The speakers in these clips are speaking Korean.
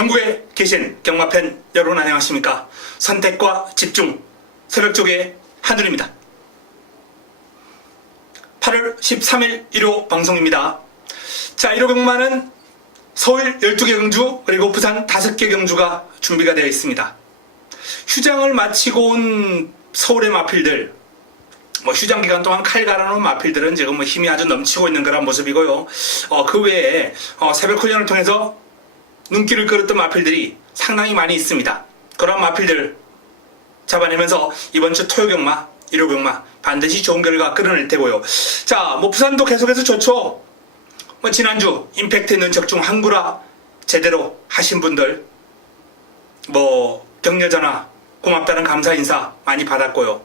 전국에 계신 경마팬 여러분 안녕하십니까? 선택과 집중 새벽쪽의 한울입니다. 8월 13일 일요 방송입니다. 자, 1호 경마는 서울 12개 경주 그리고 부산 5개 경주가 준비가 되어 있습니다. 휴장을 마치고 온 서울의 마필들, 휴장 기간 동안 칼 갈아놓은 마필들은 지금 힘이 아주 넘치고 있는 그런 모습이고요. 그 외에 새벽 훈련을 통해서 눈길을 끌었던 마필들이 상당히 많이 있습니다. 그런 마필들 잡아내면서 이번 주 토요 경마, 일요 경마 반드시 좋은 결과 끌어낼 테고요. 자, 부산도 계속해서 좋죠. 지난주 임팩트 있는 적중 한구라 제대로 하신 분들 격려 전화 고맙다는 감사 인사 많이 받았고요.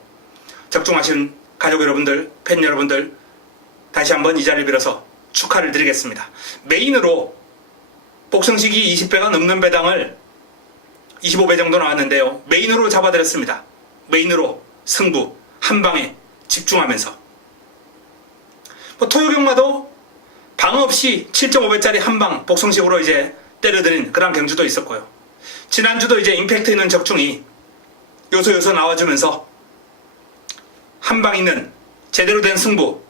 적중하신 가족 여러분들, 팬 여러분들 다시 한번 이 자리를 빌어서 축하를 드리겠습니다. 메인으로 복성식이 20배가 넘는 배당을 25배 정도 나왔는데요. 메인으로 잡아드렸습니다. 메인으로 승부 한 방에 집중하면서 토요 경마도 방 없이 7.5배짜리 한 방 복성식으로 이제 때려드린 그런 경주도 있었고요. 지난주도 이제 임팩트 있는 적중이 요소 나와주면서 한 방 있는 제대로 된 승부,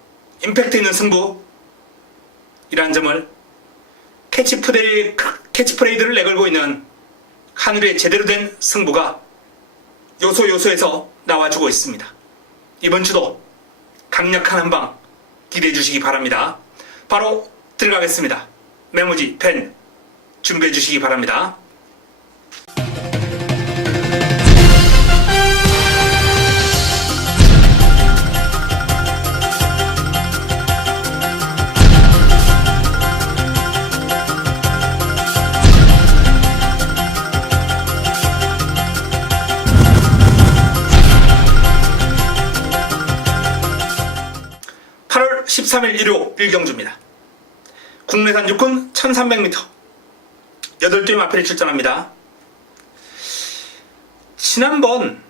임팩트 있는 승부 이란 점을 캐치프레이드를 내걸고 있는 한울의 제대로 된 승부가 요소에서 나와주고 있습니다. 이번 주도 강력한 한방 기대해 주시기 바랍니다. 바로 들어가겠습니다. 메모지, 펜 준비해 주시기 바랍니다. (8월 13일) 일요 1경주입니다. 국내산 육군 1300m 8대 마필이 출전합니다. 지난번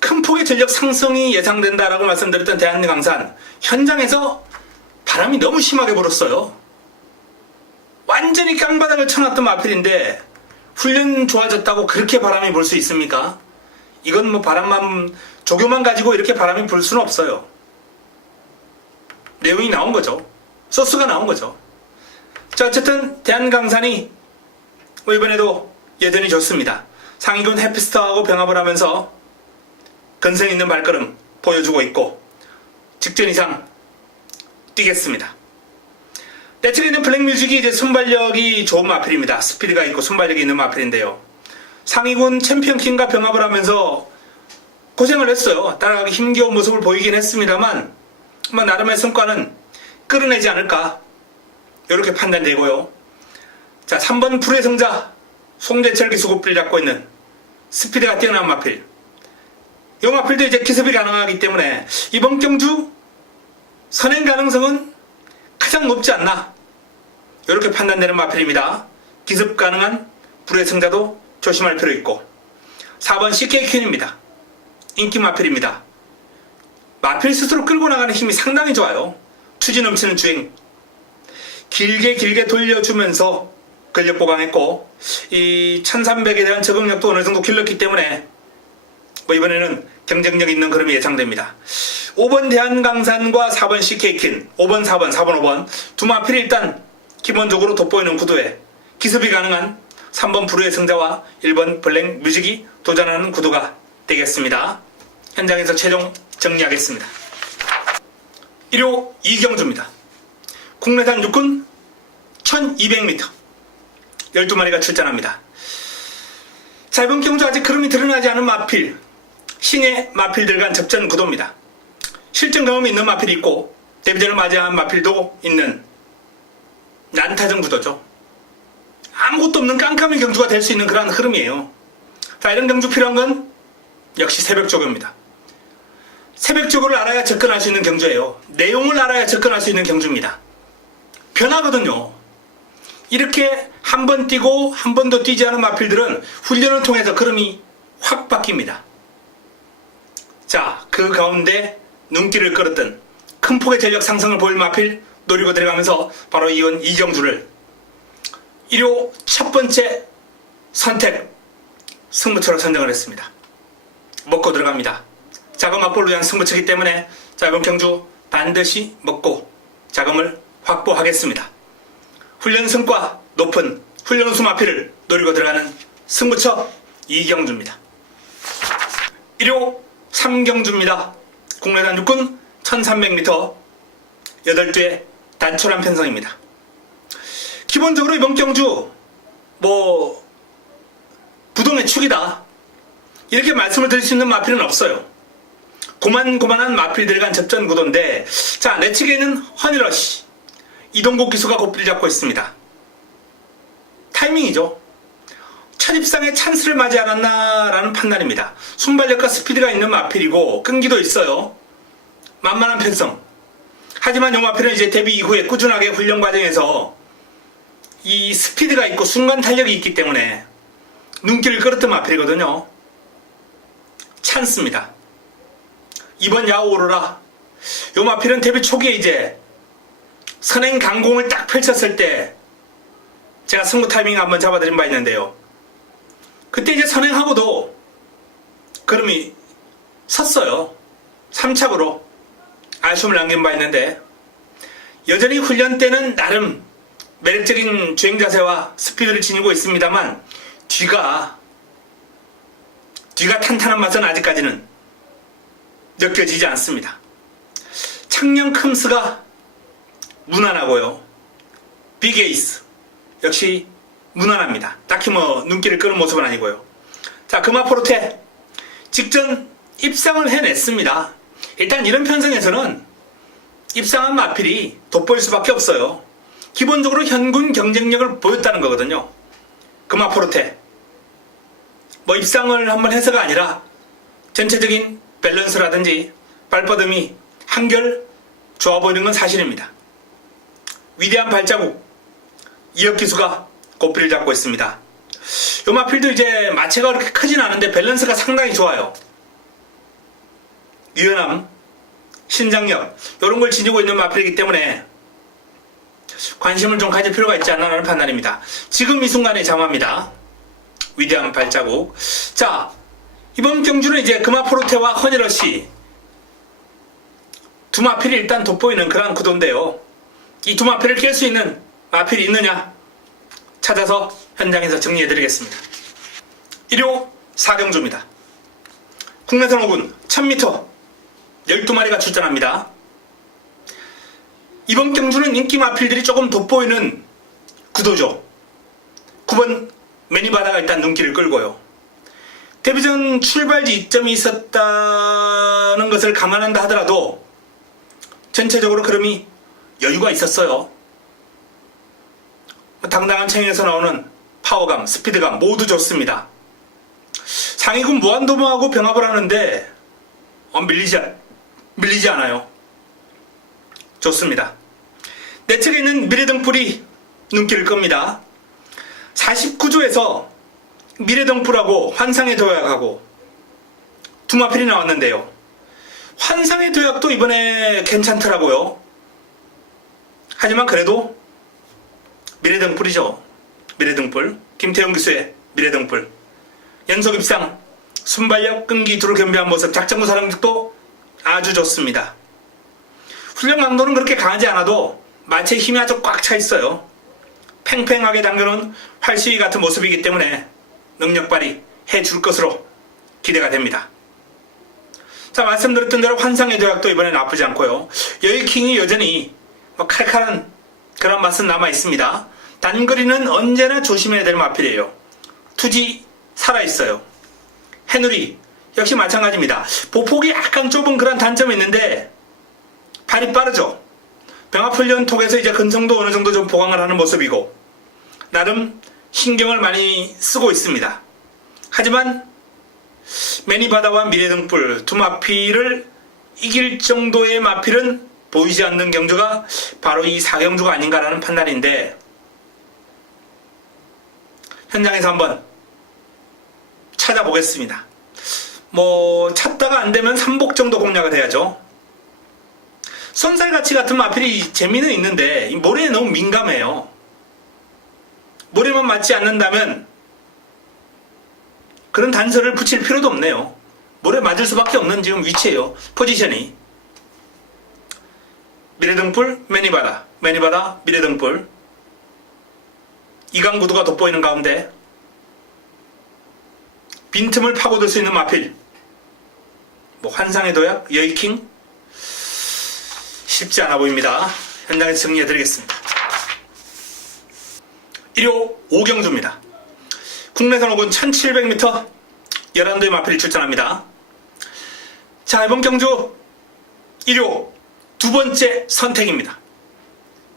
큰 폭의 전력 상승이 예상된다라고 말씀드렸던 대한강산 현장에서 바람이 너무 심하게 불었어요. 완전히 깡바닥을 쳐놨던 마필인데 훈련 좋아졌다고 그렇게 바람이 불 수 있습니까? 이건 바람만 조교만 가지고 이렇게 바람이 불 수는 없어요. 내용이 나온 거죠. 소스가 나온 거죠. 자, 어쨌든 대한강산이 이번에도 여전히 좋습니다. 상위군 해피스터하고 병합을 하면서 근성 있는 발걸음 보여주고 있고 직전 이상 뛰겠습니다. 내측에 있는 블랙뮤직이 이제 순발력이 좋은 마필입니다. 스피드가 있고 순발력이 있는 마필인데요. 상위군 챔피언킹과 병합을 하면서 고생을 했어요. 따라가기 힘겨운 모습을 보이긴 했습니다만 나름의 성과는 끌어내지 않을까 이렇게 판단되고요. 자, 3번 불의 성자 송대철 기수급을 잡고 있는 스피드가 뛰어난 마필. 이 마필도 이제 기습이 가능하기 때문에 이번 경주 선행 가능성은 가장 높지 않나 이렇게 판단되는 마필입니다. 기습 가능한 불의 성자도 조심할 필요 있고 4번 CK퀸입니다. 인기 마필입니다. 마필 스스로 끌고 나가는 힘이 상당히 좋아요. 추진 넘치는 주행 길게 돌려주면서 근력 보강했고 이 1300에 대한 적응력도 어느 정도 길렀기 때문에 이번에는 경쟁력 있는 그림이 예상됩니다. 5번 대한강산과 4번 CK퀸 5번 4번 5번 두 마필이 일단 기본적으로 돋보이는 구도에 기습이 가능한 3번 불후의 승자와 1번 블랙뮤직이 도전하는 구도가 되겠습니다. 현장에서 최종 정리하겠습니다. 일요 2경주입니다. 국내산 육군 1200m 12마리가 출전합니다. 자, 이번 경주 아직 흐름이 드러나지 않은 마필 신예 마필들 간 접전 구도입니다. 실전 경험이 있는 마필이 있고 데뷔전을 맞이한 마필도 있는 난타전 구도죠. 아무것도 없는 깜깜한 경주가 될 수 있는 그런 흐름이에요. 자, 이런 경주 필요한 건 역시 새벽 조교입니다. 새벽 조교를 알아야 접근할 수 있는 경주예요. 내용을 알아야 접근할 수 있는 경주입니다. 변하거든요. 이렇게 한 번 뛰고 한 번도 뛰지 않은 마필들은 훈련을 통해서 흐름이 확 바뀝니다. 자, 그 가운데 눈길을 끌었던 큰 폭의 전력 상승을 보일 마필 노리고 들어가면서 바로 이건 이경주를 일요 첫 번째 선택 승부처로 선정을 했습니다. 먹고 들어갑니다. 자금 확보를 위한 승부처이기 때문에 자, 이번 경주 반드시 먹고 자금을 확보하겠습니다. 훈련 성과 높은 훈련 우수 마필을 노리고 들어가는 승부처 이경주입니다. 1호 3경주입니다. 국내단 육군 1300m 8두의 단촐한 편성입니다. 기본적으로 이번 경주 부동의 축이다 이렇게 말씀을 드릴 수 있는 마필은 없어요. 고만고만한 마필들 간 접전 구도인데, 자, 내 측에는 허니러시 이동국 기수가 고삐를 잡고 있습니다. 타이밍이죠. 첫 입상에 찬스를 맞지 않았나라는 판단입니다. 순발력과 스피드가 있는 마필이고 끈기도 있어요. 만만한 편성. 하지만 이 마필은 이제 데뷔 이후에 꾸준하게 훈련 과정에서 이 스피드가 있고 순간 탄력이 있기 때문에 눈길을 끌었던 마필이거든요. 찬스입니다. 이번 야후 오로라 요 마필은 데뷔 초기에 이제 선행 강공을 딱 펼쳤을 때 제가 승부 타이밍 한번 잡아드린 바 있는데요. 그때 이제 선행하고도 걸음이 섰어요. 3착으로 아쉬움을 남긴 바 있는데, 여전히 훈련 때는 나름 매력적인 주행 자세와 스피드를 지니고 있습니다만 뒤가 탄탄한 맛은 아직까지는 느껴지지 않습니다. 창녕 큼스가 무난하고요. 빅에이스 역시 무난합니다. 딱히 눈길을 끄는 모습은 아니고요. 자, 금화포르테 직전 입상을 해냈습니다. 일단 이런 편성에서는 입상한 마필이 돋보일 수밖에 없어요. 기본적으로 현군 경쟁력을 보였다는 거거든요. 금화포르테 입상을 한번 해서가 아니라 전체적인 밸런스라든지 발뻗음이 한결 좋아 보이는 건 사실입니다. 위대한 발자국 이혁기수가 고삐를 잡고 있습니다. 요 마필도 이제 마체가 그렇게 크진 않은데 밸런스가 상당히 좋아요. 유연함, 신장력 이런 걸 지니고 있는 마필이기 때문에 관심을 좀 가질 필요가 있지 않나 하는 판단입니다. 지금 이 순간에 장합니다. 위대한 발자국. 자, 이번 경주는 이제 금화포르테와 허니러시 두 마필이 일단 돋보이는 그런 구도인데요. 이 두 마필을 깰 수 있는 마필이 있느냐 찾아서 현장에서 정리해드리겠습니다. 1호 4경주입니다. 국내선 5군 1000m 12마리가 출전합니다. 이번 경주는 인기 마필들이 조금 돋보이는 구도죠. 9번 매니바다가 일단 눈길을 끌고요. 데뷔전 출발지 이점이 있었다는 것을 감안한다 하더라도 전체적으로 그름이 여유가 있었어요. 당당한 챙에서 나오는 파워감, 스피드감 모두 좋습니다. 상위군 무한도모하고 병합을 하는데 밀리지 않아요. 좋습니다. 내 측에 있는 미래등불이 눈길을 끕니다. 49조에서 미래등불하고 환상의 도약하고 두 마필이 나왔는데요. 환상의 도약도 이번에 괜찮더라고요. 하지만 그래도 미래등불이죠. 미래등불. 김태용 기수의 미래등불. 연속 입상, 순발력, 끈기 두루 겸비한 모습, 작전구 사령력도 아주 좋습니다. 훈련 강도는 그렇게 강하지 않아도 마체의 힘이 아주 꽉 차 있어요. 팽팽하게 당겨놓은 활시위 같은 모습이기 때문에 능력 발휘 해줄 것으로 기대가 됩니다. 자, 말씀드렸던 대로 환상의 도약도 이번에 나쁘지 않고요. 여의킹이 여전히 칼칼한 그런 맛은 남아 있습니다. 단거리는 언제나 조심해야 될 마필이에요. 투지 살아있어요. 해누리 역시 마찬가지입니다. 보폭이 약간 좁은 그런 단점이 있는데 발이 빠르죠. 병합훈련 통해서 이제 근성도 어느 정도 좀 보강을 하는 모습이고 나름 신경을 많이 쓰고 있습니다. 하지만 매니바다와 미래등불 두 마필을 이길 정도의 마필은 보이지 않는 경주가 바로 이 4경주가 아닌가라는 판단인데, 현장에서 한번 찾아보겠습니다. 찾다가 안되면 3복 정도 공략을 해야죠. 손살같이 같은 마필이 재미는 있는데 이 모래에 너무 민감해요. 모래만 맞지 않는다면 그런 단서를 붙일 필요도 없네요. 모래 맞을 수밖에 없는 지금 위치예요. 포지션이. 미래등불, 매니바다, 매니바다, 미래등불. 이강 구도가 돋보이는 가운데 빈틈을 파고들 수 있는 마필. 뭐 환상의 도약, 여이킹 쉽지 않아 보입니다. 현장에서 정리해드리겠습니다. 1호 오경주입니다. 국내선 혹은 1700m 11도의 마필이 출전합니다. 자, 이번 경주 1호 두 번째 선택입니다.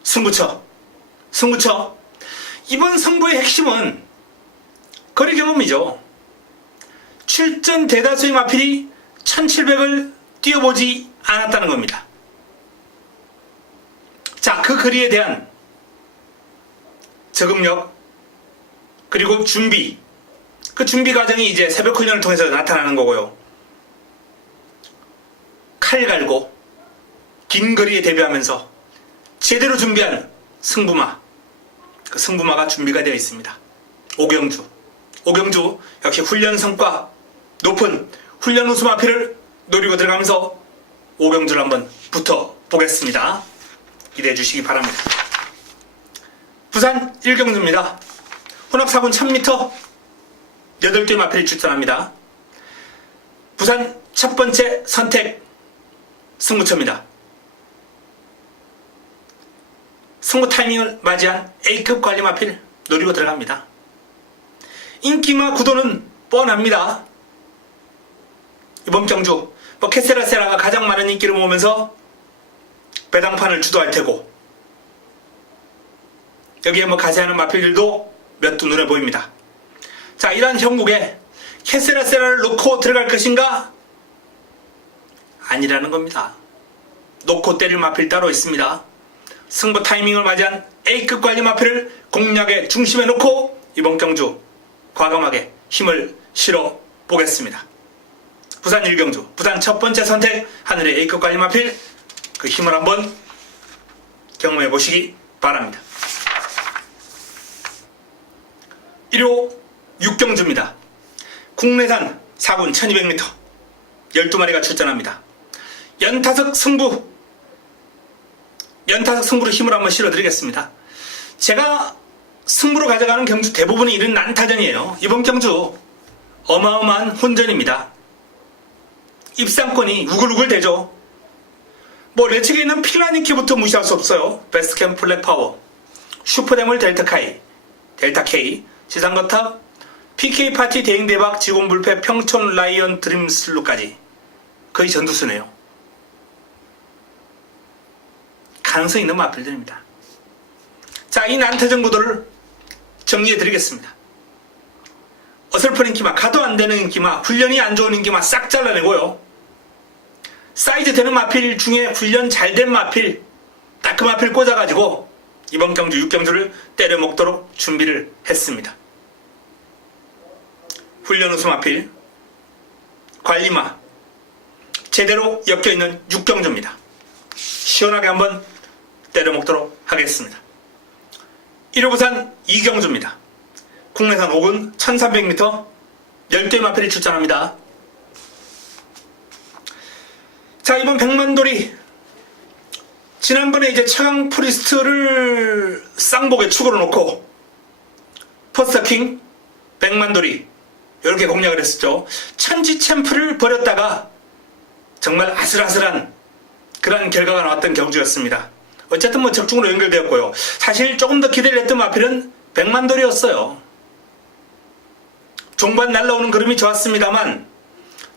승부처. 이번 승부의 핵심은 거리 경험이죠. 출전 대다수의 마필이 1700을 뛰어보지 않았다는 겁니다. 자, 그 거리에 대한 적응력 그리고 준비, 그 준비 과정이 이제 새벽 훈련을 통해서 나타나는 거고요. 칼 갈고 긴 거리에 대비하면서 제대로 준비한 승부마, 그 승부마가 준비가 되어 있습니다. 오경주 역시 훈련 성과 높은 훈련 우수 마필을 노리고 들어가면서 오경주를 한번 붙어보겠습니다. 기대해 주시기 바랍니다. 부산 1경주입니다. 혼합 4군 1000m 8개 마필이 출전합니다. 부산 첫 번째 선택 승부처입니다. 승부 타이밍을 맞이한 A급 관리 마필 노리고 들어갑니다. 인기마 구도는 뻔합니다. 이번 경주 캐세라세라가 가장 많은 인기를 모으면서 배당판을 주도할 테고, 여기에 가세하는 마필들도 몇 두 눈에 보입니다. 자, 이러한 형국에 캐세라세라를 놓고 들어갈 것인가? 아니라는 겁니다. 놓고 때릴 마필 따로 있습니다. 승부 타이밍을 맞이한 A급 관리 마필을 공략의 중심에 놓고 이번 경주 과감하게 힘을 실어 보겠습니다. 부산 1경주, 부산 첫 번째 선택 하늘의 A급 관리 마필, 그 힘을 한번 경험해 보시기 바랍니다. 1호 6경주입니다. 국내산 4군 1200m 12마리가 출전합니다. 연타석 승부로 힘을 한번 실어드리겠습니다. 제가 승부로 가져가는 경주 대부분이 이런 난타전이에요. 이번 경주 어마어마한 혼전입니다. 입상권이 우글우글 되죠. 레측에 있는 필라니키부터 무시할 수 없어요. 베스트캠 블랙파워, 슈퍼데몰 델타 K, 지상거탑, PK파티 대행대박, 직원불패, 평촌 라이언 드림슬루까지 거의 전두수네요. 가능성 있는 마필들입니다. 자, 이 난타전 구도를 정리해드리겠습니다. 어설픈 인기마, 가도 안 되는 인기마, 훈련이 안 좋은 인기마 싹 잘라내고요. 사이즈 되는 마필 중에 훈련 잘 된 마필, 딱 그 마필 꽂아가지고 이번 경주 6경주를 때려 먹도록 준비를 했습니다. 훈련 우수 마필, 관리마, 제대로 엮여있는 6경주입니다. 시원하게 한번 때려 먹도록 하겠습니다. 1호 부산 2경주입니다. 국내산 5군 1300m 10대 마필이 출전합니다. 자, 이번 백만돌이 지난번에 이제 차강 프리스트를 쌍복에 축으로 놓고 퍼스터킹, 백만돌이 이렇게 공략을 했었죠. 천지 챔프를 버렸다가 정말 아슬아슬한 그런 결과가 나왔던 경주였습니다. 어쨌든 적중으로 연결되었고요. 사실 조금 더 기대를 했던 마필은 백만돌이었어요. 종반 날라오는 그림이 좋았습니다만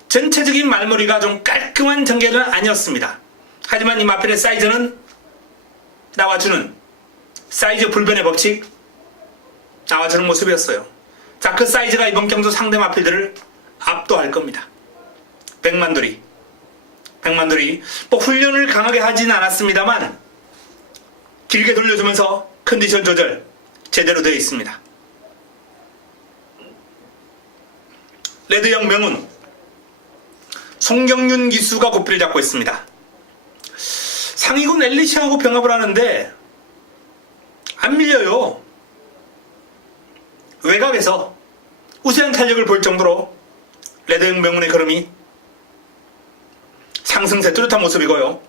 전체적인 말머리가 좀 깔끔한 전개는 아니었습니다. 하지만 이 마필의 사이즈는 나와주는, 사이즈 불변의 법칙 나와주는 모습이었어요. 자, 그 사이즈가 이번 경주 상대 마필들을 압도할 겁니다. 백만돌이 훈련을 강하게 하지는 않았습니다만 길게 돌려주면서 컨디션 조절 제대로 되어 있습니다. 레드형 명운 송경윤 기수가 고삐를 잡고 있습니다. 상위군 엘리시하고 병합을 하는데 안 밀려요. 외곽에서 우세한 탄력을 볼 정도로 레드영 명운의 걸음이 상승세 뚜렷한 모습이고요.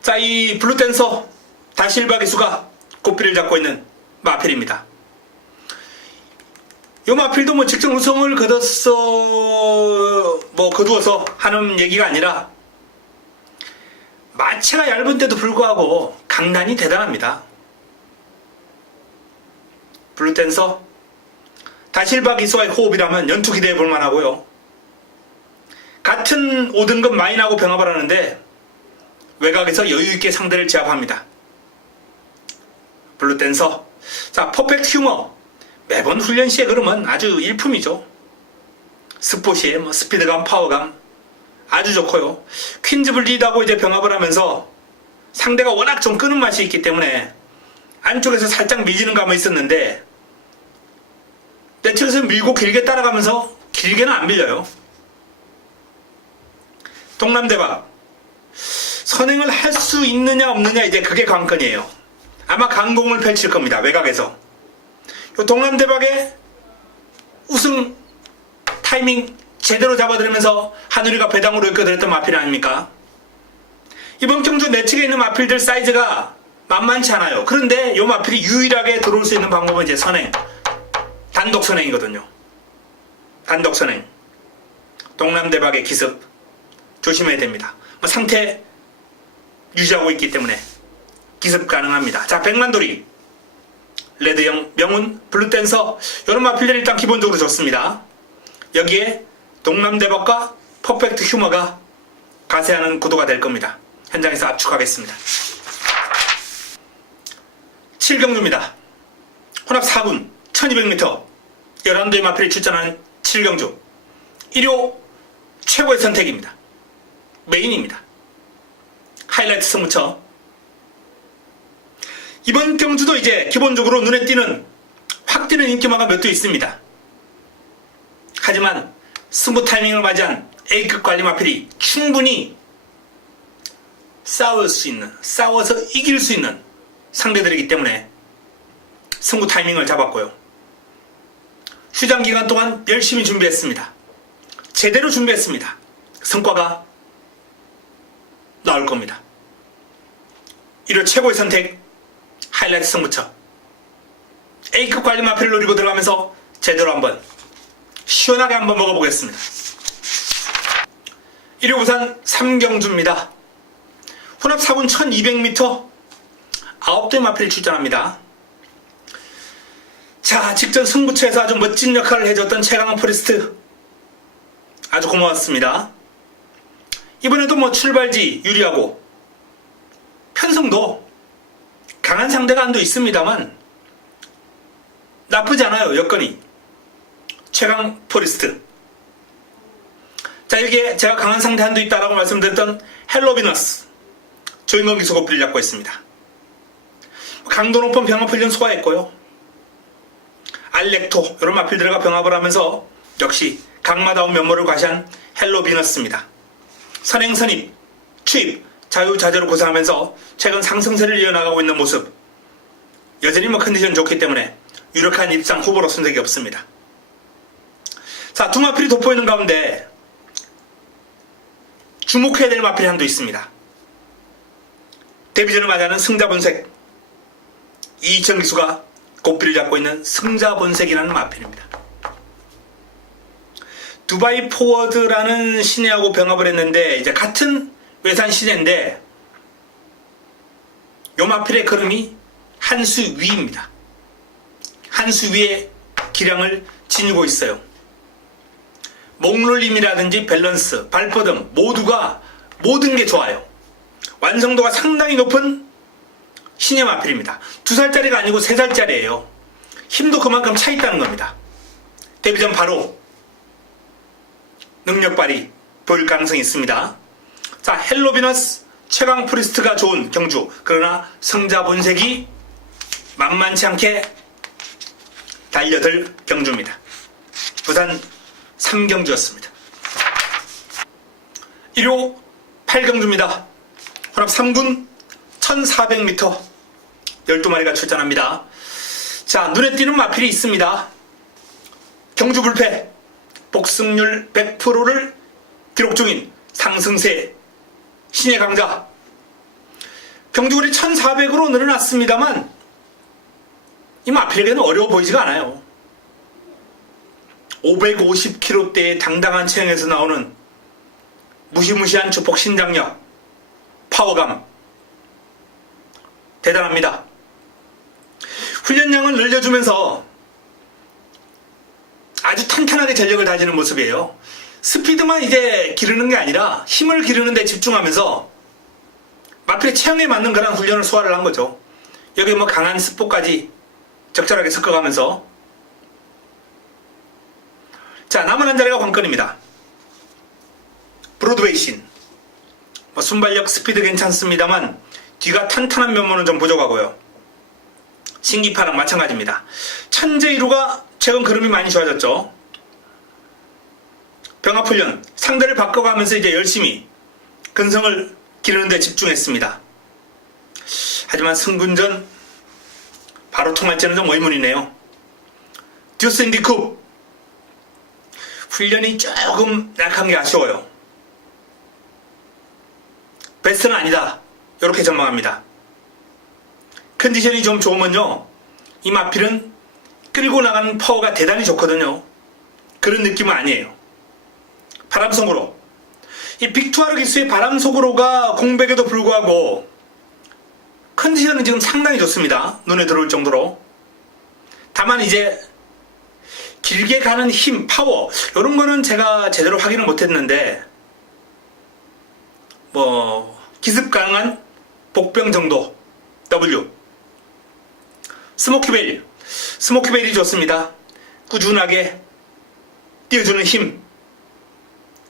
자, 이 블루댄서 다실바 기수가 고삐를 잡고 있는 마필입니다. 이 마필도 뭐 직전 우승을 거두어서 하는 얘기가 아니라 마체가 얇은데도 불구하고 강단이 대단합니다. 블루댄서 다실바 기수와의 호흡이라면 연투 기대해 볼 만하고요. 같은 5등급 마인하고 병합을 하는데 외곽에서 여유있게 상대를 제압합니다. 블루댄서. 자, 퍼펙트 휴머. 매번 훈련 시에 그러면 아주 일품이죠. 스포 시에 스피드감, 파워감 아주 좋고요. 퀸즈블 리드하고 이제 병합을 하면서 상대가 워낙 좀 끄는 맛이 있기 때문에 안쪽에서 살짝 밀리는 감은 있었는데 내측에서 밀고 길게 따라가면서 길게는 안 밀려요. 동남대박. 선행을 할 수 있느냐 없느냐 이제 그게 관건이에요. 아마 강공을 펼칠 겁니다. 외곽에서. 요 동남대박의 우승 타이밍 제대로 잡아들으면서 한우리가 배당으로 이끌어들였던 마필 아닙니까? 이번 경주 내측에 있는 마필들 사이즈가 만만치 않아요. 그런데 요 마필이 유일하게 들어올 수 있는 방법은 이제 선행. 단독 선행이거든요. 단독 선행. 동남대박의 기습 조심해야 됩니다. 상태 유지하고 있기 때문에 기습 가능합니다. 자, 백만돌이, 레드영, 명운, 블루댄서 이런 마필들이 일단 기본적으로 좋습니다. 여기에 동남대박과 퍼펙트 휴머가 가세하는 구도가 될 겁니다. 현장에서 압축하겠습니다. 7경주입니다. 혼합 4군 1200m 11대의 마필이 출전하는 7경주 1호 최고의 선택입니다. 메인입니다. 하이라이트 승부처. 이번 경주도 이제 기본적으로 눈에 띄는 확 띄는 인기마가 몇 도 있습니다. 하지만 승부 타이밍을 맞이한 A급 관리 마필이 충분히 싸워서 이길 수 있는 상대들이기 때문에 승부 타이밍을 잡았고요. 휴장 기간 동안 열심히 준비했습니다. 제대로 준비했습니다. 성과가 나올 겁니다. 1호 최고의 선택 하이라이트 승부처. A급 관리 마필을 노리고 들어가면서 제대로 한번 시원하게 한번 먹어보겠습니다. 1호 부산 3경주입니다. 혼합 4군 1200m 9대 마필이 출전합니다. 자, 직전 승부처에서 아주 멋진 역할을 해줬던 최강원 포레스트 아주 고마웠습니다. 이번에도 출발지 유리하고 편성도 강한 상대가 한도 있습니다만 나쁘지 않아요. 여건이. 최강 포레스트. 자, 여기에 제가 강한 상대 한도 있다라고 말씀드렸던 헬로 비너스 조인건 기수 고삐를 잡고 있습니다. 강도 높은 병합 훈련 소화했고요. 알렉토 이런 마필들과 병합을 하면서 역시 강마다운 면모를 과시한 헬로 비너스입니다. 선행 선입, 추입, 자유자재로 구사하면서 최근 상승세를 이어나가고 있는 모습. 여전히 컨디션 좋기 때문에 유력한 입상 후보로 손색이 없습니다. 자, 두 마필이 돋보이는 가운데 주목해야 될 마필이 한도 있습니다. 데뷔전을 맞이하는 승자본색 이희천 기수가 고삐를 잡고 있는 승자본색이라는 마필입니다. 두바이 포워드라는 시내하고 병합을 했는데 이제 같은 외산 시내인데 요 마필의 걸음이 한 수 위입니다. 한 수 위에 기량을 지니고 있어요. 목놀림이라든지 밸런스, 발뻗음 모든 게 좋아요. 완성도가 상당히 높은 신의 마필입니다. 2살짜리가 아니고 3살짜리예요. 힘도 그만큼 차 있다는 겁니다. 데뷔전 바로 능력 발휘 보일 가능성이 있습니다. 자, 헬로비너스 최강 프리스트가 좋은 경주. 그러나 승자 본색이 만만치 않게 달려들 경주입니다. 부산 3경주였습니다. 1호 8경주입니다. 혼합 3군 1400m 12마리가 출전합니다. 자, 눈에 띄는 마필이 있습니다. 경주 불패 복승률 100%를 기록 중인 상승세 신의 강자. 경주골이 1400으로 늘어났습니다만 이 마필에게는 어려워 보이지가 않아요. 550kg대의 당당한 체형에서 나오는 무시무시한 주폭 신장력, 파워감 대단합니다. 훈련량을 늘려주면서 아주 탄탄하게 전력을 다지는 모습이에요. 스피드만 이제 기르는 게 아니라 힘을 기르는 데 집중하면서 마필의 체형에 맞는 그런 훈련을 소화를 한 거죠. 여기 뭐 강한 스포까지 적절하게 섞어가면서. 자, 남은 한 자리가 관건입니다. 브로드웨이 신. 순발력 스피드 괜찮습니다만 뒤가 탄탄한 면모는 좀 부족하고요. 신기파랑 마찬가지입니다. 천재이루가 최근 그름이 많이 좋아졌죠. 병합훈련 상대를 바꿔가면서 이제 열심히 근성을 기르는 데 집중했습니다. 하지만 승분전 바로 통할지는 좀 의문이네요. 듀스 인디쿱 훈련이 조금 약한 게 아쉬워요. 베스트는 아니다. 이렇게 전망합니다. 컨디션이 좀 좋으면요, 이 마필은 끌고 나가는 파워가 대단히 좋거든요. 그런 느낌은 아니에요. 바람속으로, 이 빅투아르 기수의 바람속으로가 공백에도 불구하고 컨디션은 지금 상당히 좋습니다. 눈에 들어올 정도로. 다만 이제 길게 가는 힘, 파워 이런 거는 제가 제대로 확인을 못했는데 기습 가능한 복병 정도 W. 스모키베일이 좋습니다. 꾸준하게 띄워주는 힘,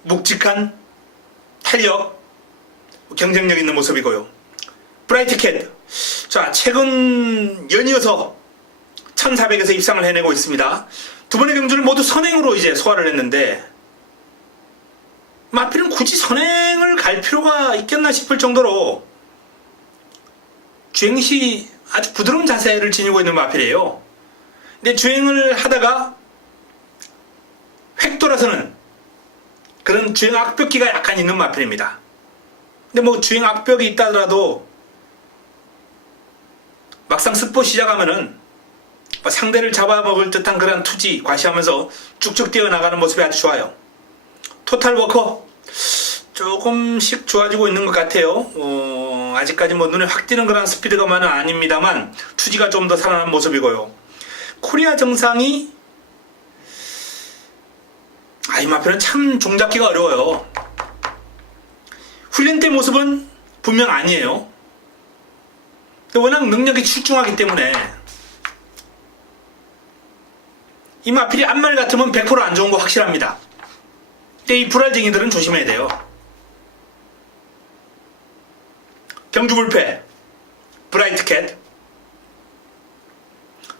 묵직한 탄력, 경쟁력 있는 모습이고요. 브라이트캣, 자, 최근 연이어서 1400에서 입상을 해내고 있습니다. 두 번의 경주를 모두 선행으로 이제 소화를 했는데 마필은 굳이 선행을 갈 필요가 있겠나 싶을 정도로 주행시 아주 부드러운 자세를 지니고 있는 마필이에요. 근데 주행을 하다가 획 돌아서는 그런 주행 악벽기가 약간 있는 마필입니다. 근데 주행 악벽이 있다 하더라도 막상 스포 시작하면은 상대를 잡아먹을 듯한 그런 투지 과시하면서 쭉쭉 뛰어나가는 모습이 아주 좋아요. 토탈 워커 조금씩 좋아지고 있는 것 같아요. 아직까지 눈에 확 띄는 그런 스피드가만은 아닙니다만 투지가 좀 더 살아난 모습이고요. 코리아 정상이 이 마필은 참 종잡기가 어려워요. 훈련 때 모습은 분명 아니에요. 워낙 능력이 출중하기 때문에 이 마필이 앞말 같으면 100% 안 좋은 거 확실합니다. 근데 이 불알쟁이들은 조심해야 돼요. 경주불패, 브라이트캣,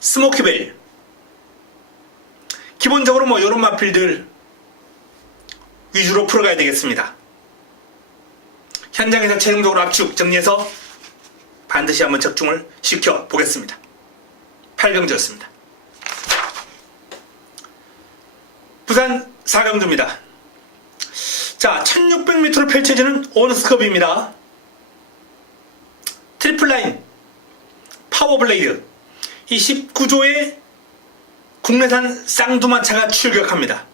스모키베일. 기본적으로 이런 마필들 위주로 풀어가야 되겠습니다. 현장에서 최종적으로 압축 정리해서 반드시 한번 적중을 시켜보겠습니다. 8경주였습니다. 부산 4경주입니다. 자, 1600m로 펼쳐지는 오너스컵입니다. 트리플라인 파워블레이드 이 19조의 국내산 쌍두마차가 출격합니다.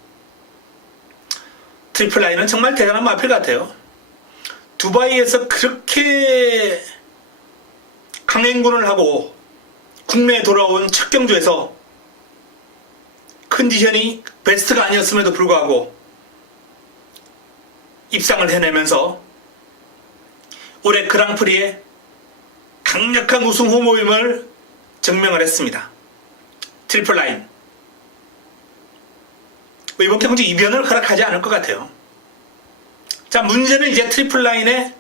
트리플라인은 정말 대단한 마필 같아요. 두바이에서 그렇게 강행군을 하고 국내에 돌아온 첫 경주에서 컨디션이 베스트가 아니었음에도 불구하고 입상을 해내면서 올해 그랑프리에 강력한 우승 후보임을 증명을 했습니다. 트리플라인 이번 경주 이변을 허락하지 않을 것 같아요. 자, 문제는 이제 트리플라인의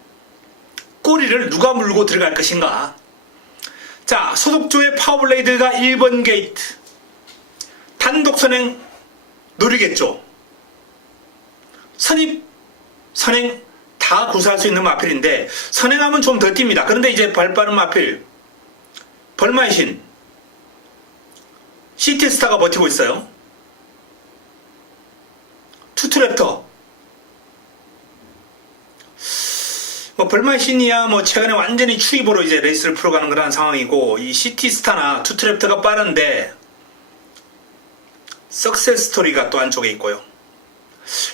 꼬리를 누가 물고 들어갈 것인가. 자, 소속조의 파워블레이드가 1번 게이트 단독 선행 노리겠죠. 선행 다 구사할 수 있는 마필인데 선행하면 좀 더 뜁니다. 그런데 이제 발빠른 마필 벌마의 신 시티스타가 버티고 있어요. 투트랩터. 뭐 벌마신이야 뭐 최근에 완전히 추입으로 이제 레이스를 풀어가는 그런 상황이고, 이 시티스타나 투트랩터가 빠른데 석세스 스토리가 또 한쪽에 있고요.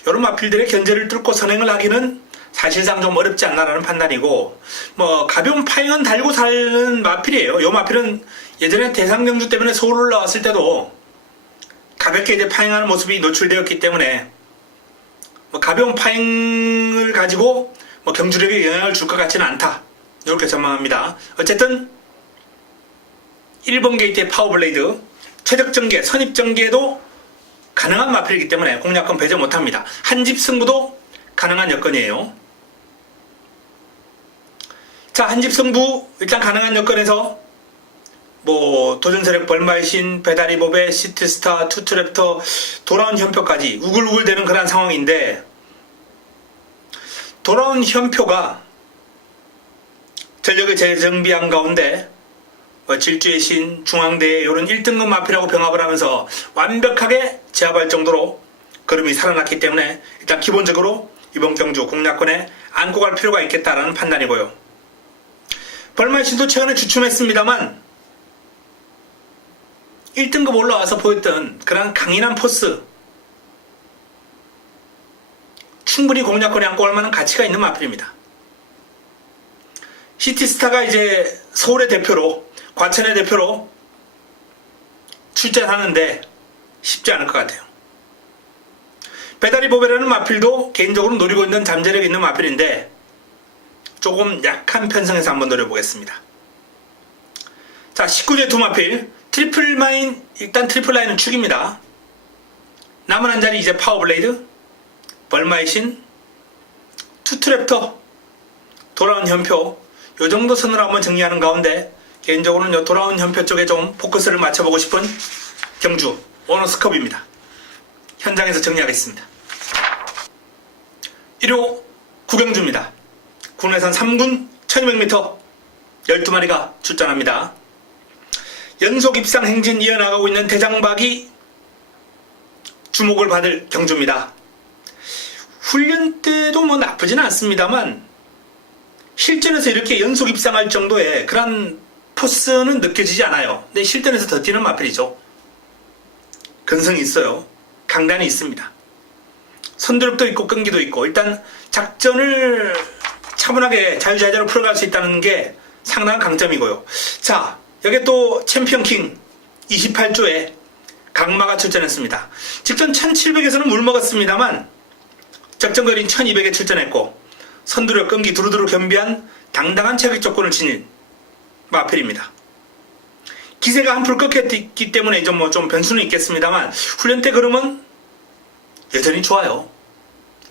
이런 마필들의 견제를 뚫고 선행을 하기는 사실상 좀 어렵지 않나라는 판단이고, 뭐 가벼운 파행은 달고 사는 마필이에요. 이 마필은 예전에 대상경주 때문에 서울 올라왔을 때도 가볍게 이제 파행하는 모습이 노출되었기 때문에 뭐 가벼운 파행을 가지고 뭐 경주력에 영향을 줄 것 같지는 않다, 이렇게 전망합니다. 어쨌든 1번 게이트의 파워블레이드, 최적전개, 선입전개도 가능한 마필이기 때문에 공략권 배제 못합니다. 한집 승부도 가능한 여건이에요. 자, 한집 승부 일단 가능한 여건에서 뭐 도전세력 벌마이신, 배다리보배, 시티스타, 투트랩터, 돌아온 현표까지 우글우글 되는 그런 상황인데, 돌아온 현표가 전력을 재정비한 가운데 질주의 신, 중앙대에 이런 1등급 마필하고 병합을 하면서 완벽하게 제압할 정도로 걸음이 살아났기 때문에 일단 기본적으로 이번 경주 공략권에 안고 갈 필요가 있겠다라는 판단이고요. 벌마이신도 최근에 주춤했습니다만 1등급 올라와서 보였던 그런 강인한 포스, 충분히 공략권에 안고 갈 만한 가치가 있는 마필입니다. 시티스타가 이제 서울의 대표로, 과천의 대표로 출전하는데 쉽지 않을 것 같아요. 배다리 보배라는 마필도 개인적으로 노리고 있는 잠재력 있는 마필인데 조금 약한 편성에서 한번 노려보겠습니다. 자, 19제 두 마필, 트리플 마인, 일단 트리플 라인은 축입니다. 남은 한 자리 이제 파워블레이드, 벌마이신, 투트랩터, 돌아온 현표, 요 정도 선을 한번 정리하는 가운데 개인적으로는 요 돌아온 현표 쪽에 좀 포커스를 맞춰보고 싶은 경주 오너스컵입니다. 현장에서 정리하겠습니다. 1호 구경주입니다. 국내산 3군 1200m 12마리가 출전합니다. 연속 입상 행진 이어나가고 있는 대장박이 주목을 받을 경주입니다. 훈련 때도 뭐 나쁘지는 않습니다만 실전에서 이렇게 연속 입상할 정도의 그런 포스는 느껴지지 않아요. 근데 실전에서 더 뛰는 마필이죠. 근성이 있어요. 강단이 있습니다. 선두력도 있고 끈기도 있고, 일단 작전을 차분하게 자유자재로 풀어갈 수 있다는 게 상당한 강점이고요. 자, 여기 또 챔피언킹 28조에 강마가 출전했습니다. 직전 1700에서는 물먹었습니다만 적정거리인 1200에 출전했고 선두력 끈기 두루두루 겸비한 당당한 체격 조건을 지닌 마필입니다. 기세가 한풀 꺾였기 때문에 좀 변수는 있겠습니다만 훈련 때 걸음은 여전히 좋아요.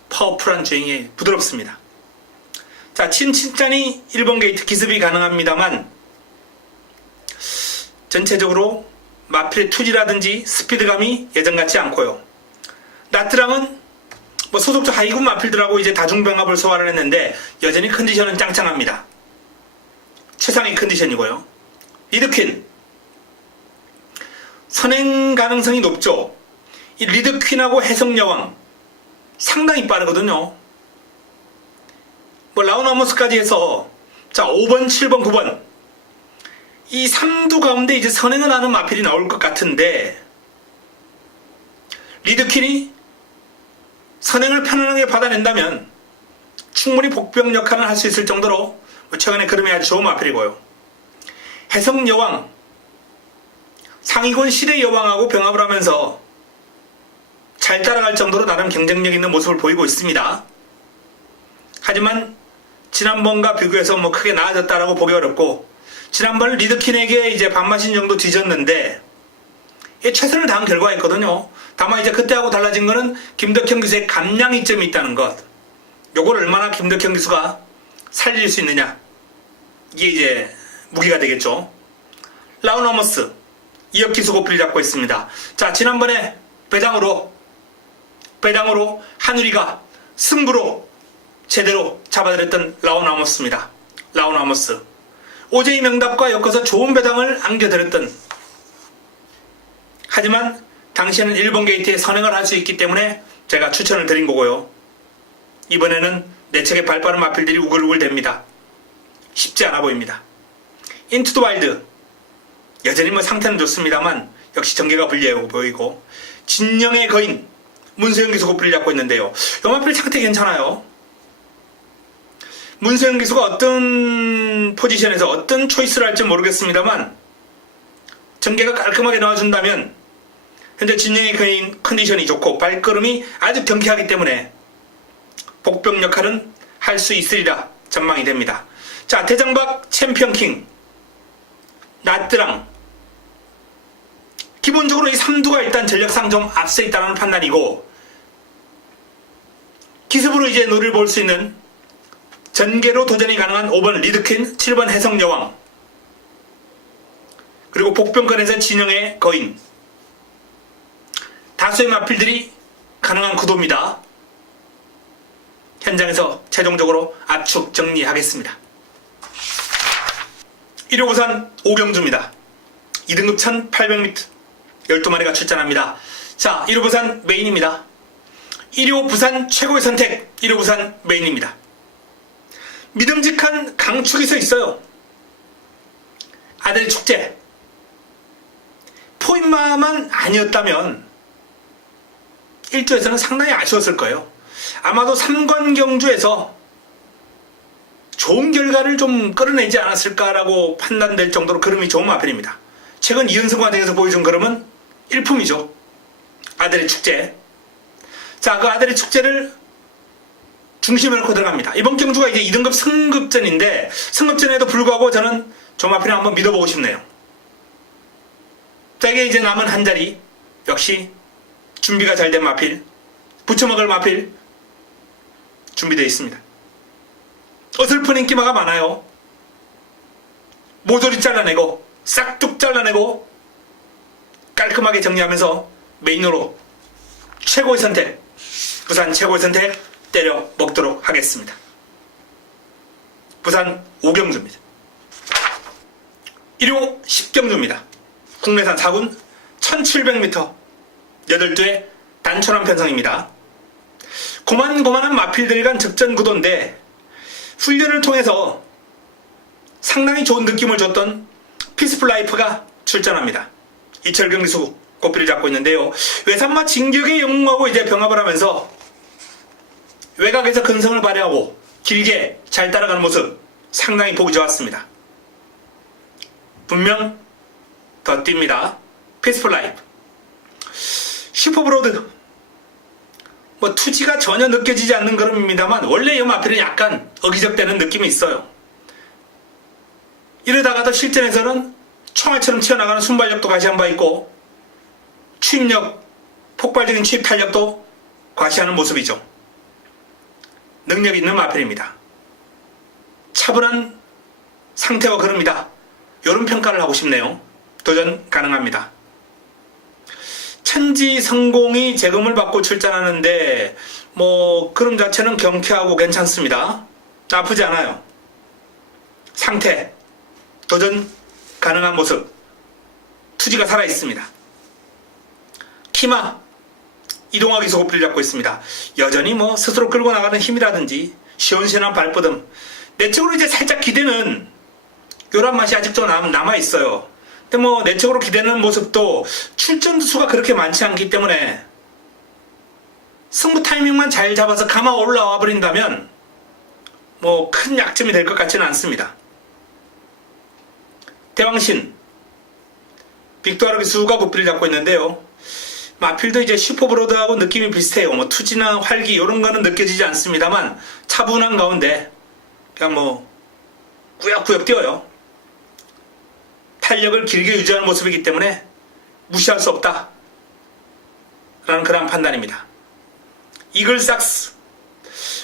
파워풀한 주행이 부드럽습니다. 자, 친친짠이 1번 게이트 기습이 가능합니다만 전체적으로 마필의 투지라든지 스피드감이 예전 같지 않고요. 나트랑은 뭐 소속주 하이군 마필들하고 이제 다중병합을 소화를 했는데 여전히 컨디션은 짱짱합니다. 최상의 컨디션이고요. 리드퀸 선행 가능성이 높죠. 이 리드퀸하고 해성여왕 상당히 빠르거든요. 뭐 라우나모스까지 해서 자 5번, 7번, 9번 이 3두 가운데 이제 선행을 하는 마필이 나올 것 같은데 리드퀸이 선행을 편안하게 받아낸다면 충분히 복병 역할을 할 수 있을 정도로 최근에 걸음이 아주 좋은 마필이고요. 해성여왕 상위군 시대 여왕하고 병합을 하면서 잘 따라갈 정도로 나름 경쟁력 있는 모습을 보이고 있습니다. 하지만 지난번과 비교해서 뭐 크게 나아졌다라고 보기 어렵고 지난번 리드킨에게 이제 반마신 정도 뒤졌는데 최선을 다한 결과였거든요. 다만 이제 그때하고 달라진 거는 김덕현 기수의 감량 이점이 있다는 것. 요걸 얼마나 김덕현 기수가 살릴 수 있느냐. 이게 이제 무기가 되겠죠. 라우너머스 2억 기수 고삐를 잡고 있습니다. 자, 지난번에 배당으로 한우리가 승부로 제대로 잡아들였던 라우너머스입니다. 라우너머스 오제이 명답과 엮어서 좋은 배당을 안겨드렸던, 하지만 당시에는 1번 게이트에 선행을 할 수 있기 때문에 제가 추천을 드린 거고요. 이번에는 내측의 발빠른 마필들이 우글우글 됩니다. 쉽지 않아 보입니다. 인투 더 와일드 여전히 뭐 상태는 좋습니다만 역시 전개가 불리해 보이고, 진영의 거인 문세영 기수가 고삐를 잡고 있는데요. 요 마필 상태 괜찮아요. 문세영 기수가 어떤 포지션에서 어떤 초이스를 할지 모르겠습니다만 전개가 깔끔하게 나와준다면 현재 진영의 거인 컨디션이 좋고 발걸음이 아주 경쾌하기 때문에 복병 역할은 할 수 있으리라 전망이 됩니다. 자, 대장박 챔피언킹 나뜨랑 기본적으로 이 3두가 일단 전력상 좀 앞서 있다는 판단이고, 기습으로 이제 노를 볼 수 있는 전개로 도전이 가능한 5번 리드퀸, 7번 해성여왕, 그리고 복병권에서 진영의 거인, 다수의 마필들이 가능한 구도입니다. 현장에서 최종적으로 압축 정리하겠습니다. 1호 부산 오경주입니다. 2등급 1800m 12마리가 출전합니다. 자, 1호 부산 메인입니다. 1호 부산 최고의 선택 1호 부산 메인입니다. 믿음직한 강축이 서 있어요. 아들 축제 포인마만 아니었다면 1조에서는 상당히 아쉬웠을 거예요. 아마도 3권 경주에서 좋은 결과를 좀 끌어내지 않았을까라고 판단될 정도로 걸음이 좋은 마필입니다. 최근 이은승 과정에서 보여준 걸음은 일품이죠. 아들의 축제. 자, 그 아들의 축제를 중심에 놓고 들어갑니다. 이번 경주가 이제 2등급 승급전인데, 승급전에도 불구하고 저는 저 마필을 한번 믿어보고 싶네요. 자, 이게 이제 남은 한 자리, 역시 준비가 잘 된 마필, 부쳐먹을 마필 준비되어 있습니다. 어설픈 인기마가 많아요. 모조리 잘라내고 싹둑 잘라내고 깔끔하게 정리하면서 메인으로 최고의 선택, 부산 최고의 선택 때려 먹도록 하겠습니다. 부산 오경주입니다. 1호 10경주입니다. 국내산 4군 1700m 8두의 단촐한 편성입니다. 고만고만한 마필들 간 적전 구도인데 훈련을 통해서 상당히 좋은 느낌을 줬던 피스풀 라이프가 출전합니다. 이철경 기수 고삐를 잡고 있는데요. 외산마 진격의 영웅하고 이제 병합을 하면서 외곽에서 근성을 발휘하고 길게 잘 따라가는 모습 상당히 보기 좋았습니다. 분명 더 뜁니다. 피스풀 라이프. 슈퍼브로드 뭐 투지가 전혀 느껴지지 않는 걸음입니다만 원래 이 마필은 약간 어기적대는 느낌이 있어요. 이러다가도 실전에서는 총알처럼 튀어나가는 순발력도 과시한 바 있고 추입력, 폭발적인 추입 탄력도 과시하는 모습이죠. 능력 있는 마필입니다. 차분한 상태와 걸음이다. 이런 평가를 하고 싶네요. 도전 가능합니다. 천지 성공이 재검을 받고 출전하는데 뭐 걸음 자체는 경쾌하고 괜찮습니다. 나쁘지 않아요. 상태, 도전 가능한 모습, 투지가 살아있습니다. 키마, 이동하기 소고삐를 잡고 있습니다. 여전히 뭐 스스로 끌고 나가는 힘이라든지 시원시원한 발버듬, 내적으로 이제 살짝 기대는 요런 맛이 아직도 남아있어요. 근데 뭐 내적으로 기대는 모습도 출전 수가 그렇게 많지 않기 때문에 승부 타이밍만 잘 잡아서 감아 올라와 버린다면 뭐 큰 약점이 될 것 같지는 않습니다. 대왕신 빅토르 기수가 고삐를 잡고 있는데요. 마필도 이제 슈퍼브로드하고 느낌이 비슷해요. 뭐 투지나 활기 이런 거는 느껴지지 않습니다만 차분한 가운데 그냥 뭐 꾸역꾸역 뛰어요. 탄력을 길게 유지하는 모습이기 때문에 무시할 수 없다 라는 그런 판단입니다. 이글삭스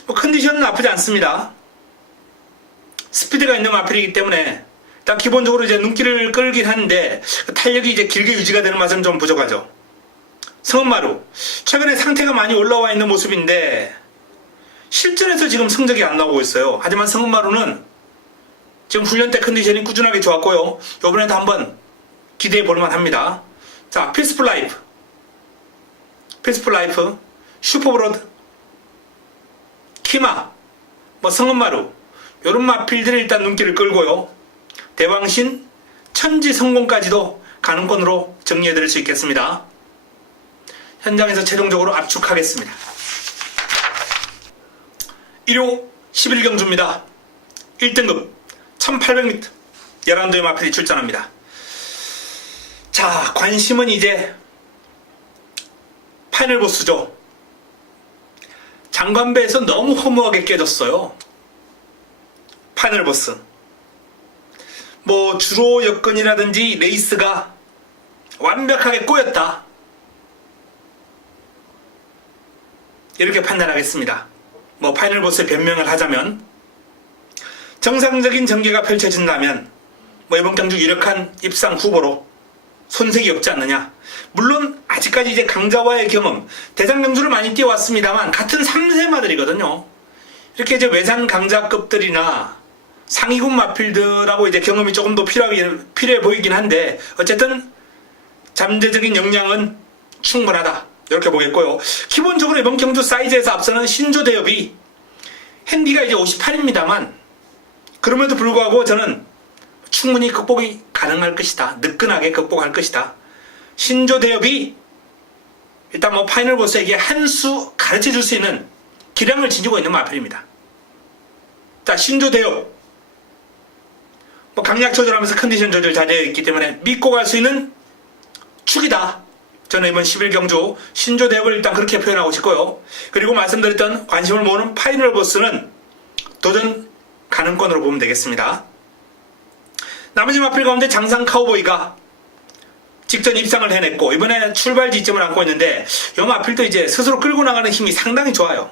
뭐 컨디션은 나쁘지 않습니다. 스피드가 있는 마필이기 때문에 일단 기본적으로 이제 눈길을 끌긴 하는데 탄력이 이제 길게 유지가 되는 맛은 좀 부족하죠. 성은마루 최근에 상태가 많이 올라와 있는 모습인데 실전에서 지금 성적이 안 나오고 있어요. 하지만 성은마루는 지금 훈련 때 컨디션이 꾸준하게 좋았고요. 이번에도 한번 기대해 볼만 합니다. 자, 피스풀 라이프 슈퍼브로드, 키마, 성은마루 이런 마필들이 일단 눈길을 끌고요. 대왕신, 천지성공까지도 가능권으로 정리해드릴 수 있겠습니다. 현장에서 최종적으로 압축하겠습니다. 1호 11경주입니다. 1등급 1800m 11도의 마필이 출전합니다. 자, 관심은 이제 파이널 보스죠. 장관배에서 너무 허무하게 깨졌어요. 파이널 보스. 주로 여건이라든지 레이스가 완벽하게 꼬였다. 이렇게 판단하겠습니다. 파이널 보스의 변명을 하자면 정상적인 전개가 펼쳐진다면 이번 경주 유력한 입상 후보로 손색이 없지 않느냐. 물론 아직까지 이제 강자와의 경험, 대상 경주를 많이 뛰어왔습니다만 같은 3세마들이거든요. 이렇게 이제 외산 강자급들이나 상위군 마필들하고 이제 경험이 조금 더 필요해 보이긴 한데 어쨌든 잠재적인 역량은 충분하다. 이렇게 보겠고요. 기본적으로 이번 경주 사이즈에서 앞서는 신조 대엽이 핸디가 이제 58입니다만 그럼에도 불구하고 저는 충분히 극복이 가능할 것이다. 느끈하게 극복할 것이다. 신조 대엽이 일단 파이널 보스에게 한 수 가르쳐 줄 수 있는 기량을 지니고 있는 마필입니다. 자, 신조 대엽. 강약 조절하면서 컨디션 조절 잘 되어 있기 때문에 믿고 갈 수 있는 축이다. 저는 이번 11경주 신조 대엽을 일단 그렇게 표현하고 싶고요. 그리고 말씀드렸던 관심을 모으는 파이널 보스는 도전 가능권으로 보면 되겠습니다. 나머지 마필 가운데 장상 카우보이가 직전 입상을 해냈고 이번에 출발 지점을 안고 있는데 이 마필도 이제 스스로 끌고 나가는 힘이 상당히 좋아요.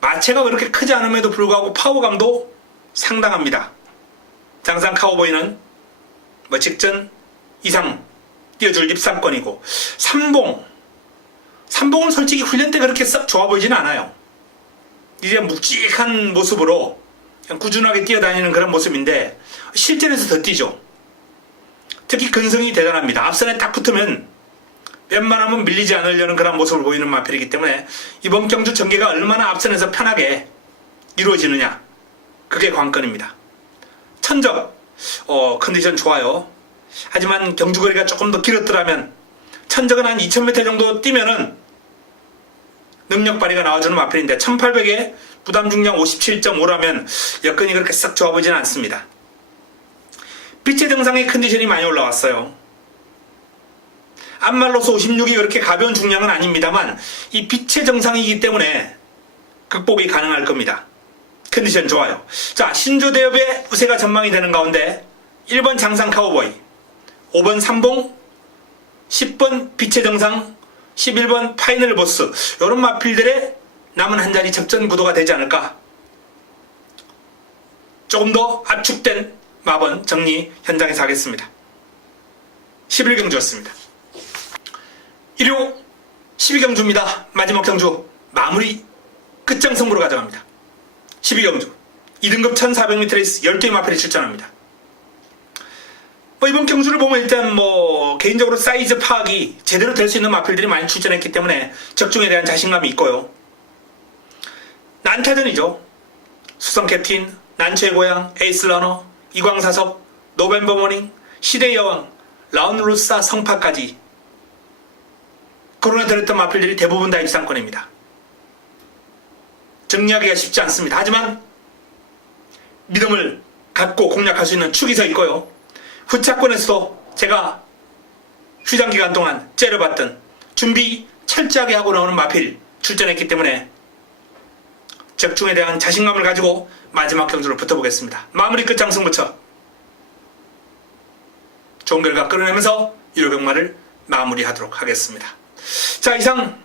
마체가 그렇게 크지 않음에도 불구하고 파워감도 상당합니다. 장상 카우보이는 직전 이상 뛰어줄 입상권이고 삼봉은 솔직히 훈련 때 그렇게 썩 좋아 보이지는 않아요. 이제 묵직한 모습으로 그냥 꾸준하게 뛰어다니는 그런 모습인데 실전에서 더 뛰죠. 특히 근성이 대단합니다. 앞선에 딱 붙으면 웬만하면 밀리지 않으려는 그런 모습을 보이는 마필이기 때문에 이번 경주 전개가 얼마나 앞선에서 편하게 이루어지느냐, 그게 관건입니다. 천적 컨디션 좋아요. 하지만 경주거리가 조금 더 길었더라면 천적은 한 2000m 정도 뛰면은 능력 발휘가 나와주는 마필인데 1800에 부담 중량 57.5라면 여건이 그렇게 썩 좋아 보이지는 않습니다. 빛의 정상의 컨디션이 많이 올라왔어요. 암말로서 56이 그렇게 가벼운 중량은 아닙니다만 이 빛의 정상이기 때문에 극복이 가능할 겁니다. 컨디션 좋아요. 자, 신조 대엽의 우세가 전망이 되는 가운데 1번 장상 카우보이, 5번 삼봉, 10번 빛의 정상, 11번 파이널 보스, 이런 마필들의 남은 한 자리 접전 구도가 되지 않을까. 조금 더 압축된 마번 정리 현장에서 하겠습니다. 11경주였습니다. 1호 12경주입니다. 마지막 경주 마무리 끝장 승부로 가져갑니다. 12경주 2등급 1400m 레이스 12의 마필이 출전합니다. 이번 경주를 보면 일단 개인적으로 사이즈 파악이 제대로 될 수 있는 마필들이 많이 출전했기 때문에 적중에 대한 자신감이 있고요. 난타전이죠. 수성 캡틴, 난초의 고향, 에이스 러너, 이광사섭, 노벤버 모닝, 시대의 여왕, 라운루사 성파까지 거론해 드렸던 마필들이 대부분 다 입상권입니다. 정리하기가 쉽지 않습니다. 하지만 믿음을 갖고 공략할 수 있는 축이 서 있고요. 후차권에서도 제가 휴장 기간 동안 째려봤던 준비 철저하게 하고 나오는 마필 출전했기 때문에 적중에 대한 자신감을 가지고 마지막 경주를 붙어보겠습니다. 마무리 끝장 승부처 좋은 결과 끌어내면서 1호 경마를 마무리하도록 하겠습니다. 자, 이상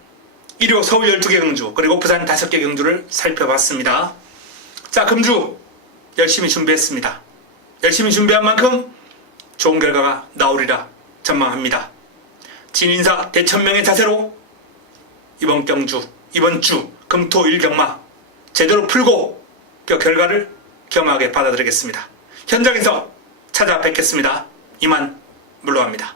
1호 서울 12개 경주 그리고 부산 5개 경주를 살펴봤습니다. 자, 금주 열심히 준비했습니다. 열심히 준비한 만큼 좋은 결과가 나오리라 전망합니다. 진인사 대천명의 자세로 이번 경주, 이번 주 금토일 경마 제대로 풀고 그 결과를 겸하게 받아들이겠습니다. 현장에서 찾아뵙겠습니다. 이만 물러갑니다.